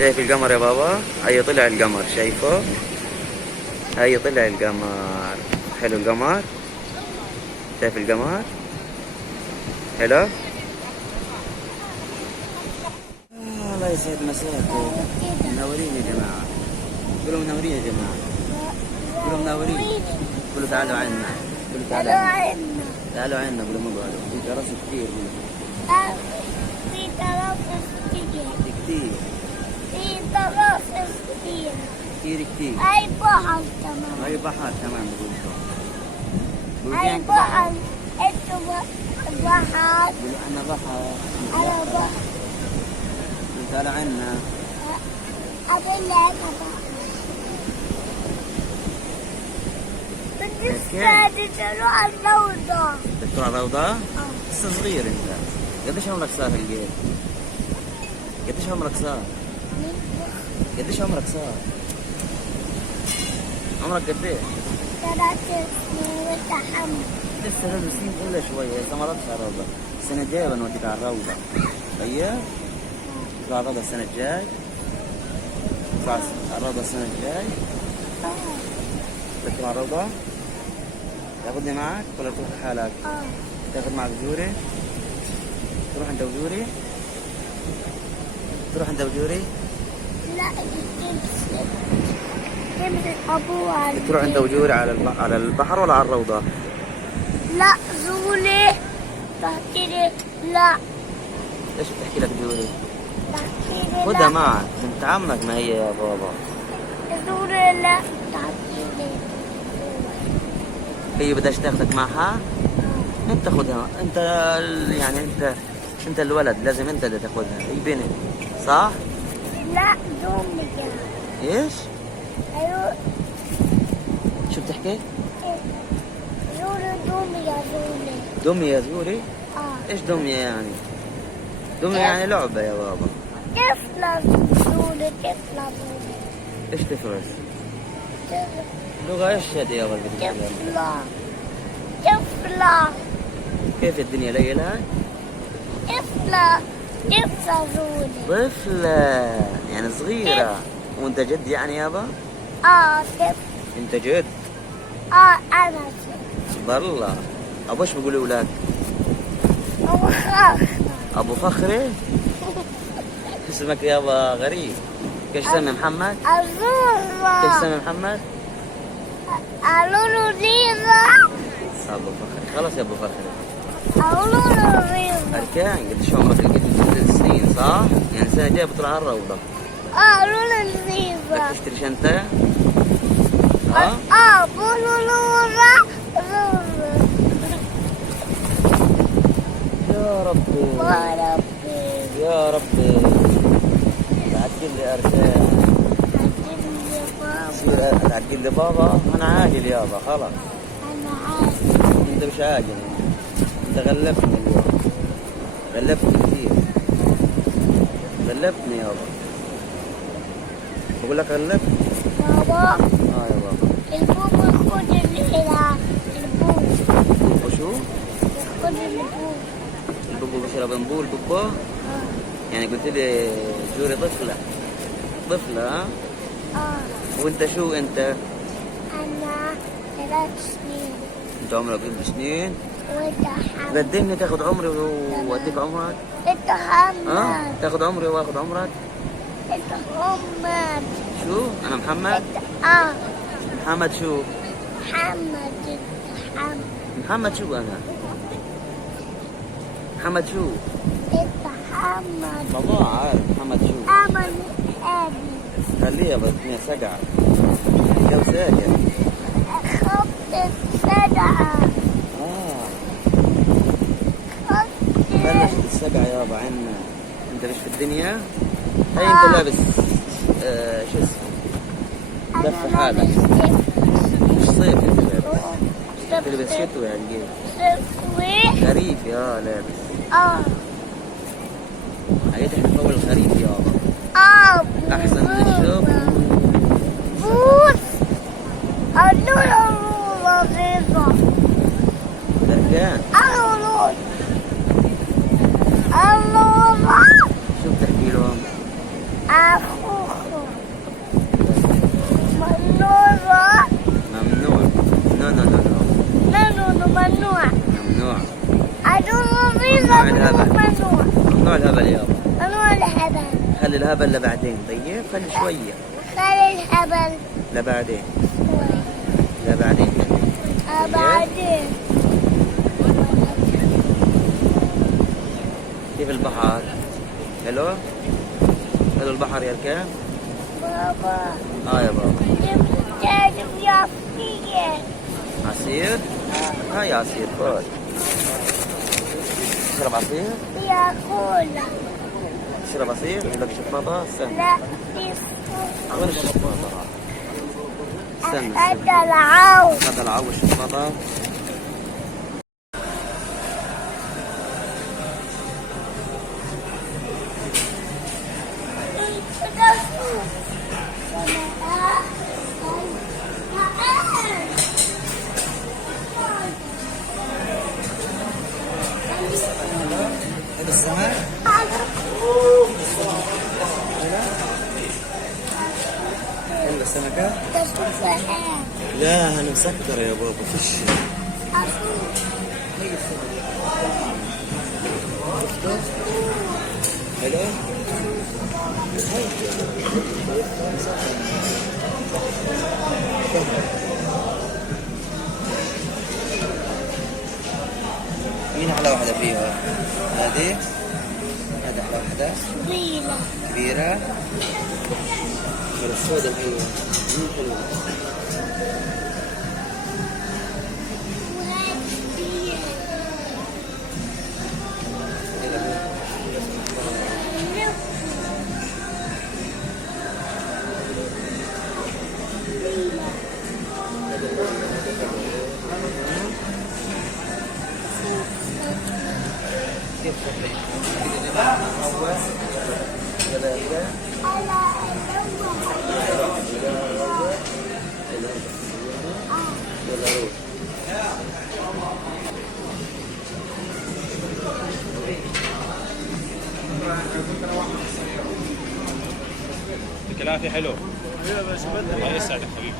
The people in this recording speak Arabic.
شايف القمر يا بابا؟ هيا طلع القمر، شايفه؟ هيا طلع القمر. حلو القمر؟ شايف القمر؟ حلو؟ الله يسعد مساكم. منورين يا جماعة. قولوا منورين يا جماعة. قولوا منورين. قولوا تعالوا عنا. قولوا تعالوا عنا. تعالوا عنا. قولوا ما قالوا. في ترف كثير. في ترف كثير. كثير. في ترف كثير. كثير. أي بحر كمان. أي بحر كمان بقول. أي بحر. أنتوا بحر. قولوا أنا بحر. أنا بحر. تعالوا عنا. أقول لك بحر. بدي تروح الروضة. بدك تروح الروضة؟ لسه صغير أنت. قديش عمرك صار هالقد؟ قديش عمرك صار؟ قديش عمرك صار؟ عمرك قديش؟ 3 سنين وتحمل. لسه 3 سنين إلا شوية، لسه ما رحتش على الروضة. السنة الجاية بنوديك على الروضة. طيب؟ تروح على الروضة السنة الجاي؟ تروح على الروضة السنة الجاي؟ بدك تروح على الروضة؟ تاخذني معك ولا تروح لحالك؟ تاخذ معك بجوري؟ تروح انت وجوري؟ تروح انت وجوري؟ لا تمسك أبوها. تروح انت وجوري على البحر ولا على الروضة؟ لا زولي. تحكي لي لا. ليش بتحكي لك جوري؟ تحكي لي خدها لا. معك، بنت عمك ما هي يا بابا. زولي لا. تحكي لي. هي بدهاش تاخذك معها؟ انت خدها، انت يعني انت الولد، لازم انت اللي تاخذها، هي بنت، صح؟ لا دومي. ايش؟ أيوه. شو بتحكي؟ زولي دومي يا زولي. دمية يا زوري؟ ايش دمية يعني؟ دمية يعني لعبة يا بابا. طفلة زولي. طفلة زولي. ايش تفرس؟ لغة ايش هذه يا ولد؟ طفلة. طفلة. كيف الدنيا ليلة؟ طفلة. طفلة زولي. طفلة يعني صغيرة. وانت جد يعني يابا؟ طفل. انت جد؟ أنا زولي. بالله. ابو ايش بيقولوا لك؟ أبو خاخ. ابو فخري؟ اسمك يابا غريب. كيف سمي محمد؟ أزورة. كيف سمي محمد؟ أقولوا ليزا. ابو فخري. خلاص يا ابو فخري. أقولوا ليزا. اركان قديش عمرك؟ قد 6 سنين صح؟ يعني السنة الجاية بتروح على الروضة. أقولوا بدك ليزا. تشتري شنطة؟ ها؟ أقولوا لورا. يا ربي وربي. يا ربي تعدل لي اركان. عجبني بابا. تصير تعدل لي بابا؟ انا عاجل يابا خلاص. أنا عارف. انت مش عاجل، انت غلبتني اليوم، غلبتني كثير، غلبتني يابا، بقول لك غلبتني. بابا. يا بابا. البوب خد الليلة. البوب. بوبو شو؟ خد البوب. البوبو بيشرب نبول بوبو؟ يعني قلت لي جوري طفلة، طفلة ها؟ وانت شو انت؟ أنا 3 سنين. انت عمرك 3 سنين؟ وأنت حمد. قدمني تاخذ عمري واديك عمرك؟ أنت حمد. تاخذ عمري واخذ عمرك؟ أنت حمد. شو؟ انا محمد؟ أنت محمد شو؟ محمد. أنت حمد. محمد شو انا؟ محمد شو؟ أنت حمد. بابا عارف محمد شو؟ أمل أبي. خليها بالدنيا سقعة. الجو ساقع. خبط السدعة. بلشت السقعة يابا عنا. انت مش في الدنيا؟ هاي انت لابس شو اسمه؟ دف حالك. مش صيف انت لابس. تلبس شتوي هالقيل. شتوي. خريف يا لابس. حقيقة احنا فوق الخريف يابا. احسن من الشوب. بوس. اللولو رغيظة. بركان. اللولو. اللولو. شو بتحكي لهم؟ أخو. الهبل يابا. أنا الهبل. خلي الهبل لبعدين. طيب خلي شوية. خلي الهبل لبعدين. شوي. لبعدين. بعدين. كيف البحر؟ حلو؟ حلو البحر يا ركاب؟ بابا. يا بابا. لازم يعطيه. عصير؟ هاي عصير خذ. تشرب عصير؟ يا كولا. تشرب عصير؟ يجيب لك شفاطة؟ استنى. لا وين الشفاطة؟ استنى. هذا العو. هذا العو الشفاطة. هذا السمك؟ يلا السمكة؟ لا أنا مسكرة يا بابا فيش. حلو؟ مين أحلى واحدة فيها؟ هذه؟ هذه أحلى واحدة؟ كبيرة؟ ولا السوداء الحلوة؟ مين حلوة؟ كيف تطلع؟ أول ولا الكلافي حلو. الله يسعدك حبيبي.